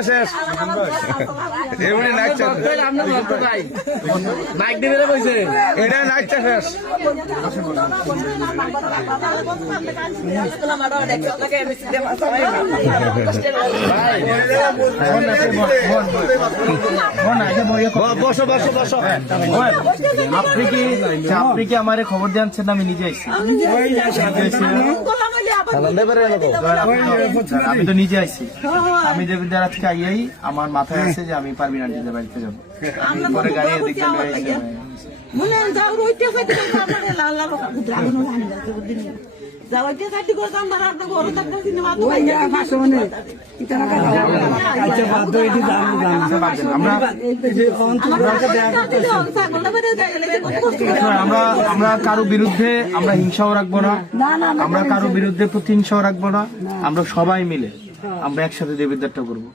নাচটা শেষ এমনি নাচটা মাইক দিবে রে কইছে এটা নাচটা শেষ বসো বসো বসো আপনি কি আমারে খবর দিয়েছেন আমি নিজে আইছি আমি তো নিজে আইছি আমি দেবিদ্বার আজকে আইয়াই আমার মাথায় আছে যে আমি পারবি না নিজের বাড়িতে যাবো পরে গাড়ি এদিকে আমরা কারো বিরুদ্ধে আমরা হিংসাও রাখবো না, আমরা কারো বিরুদ্ধে প্রতিহিংসাও রাখবো না, আমরা সবাই মিলে আমরা একসাথে দেবিদ্বারটা করবো।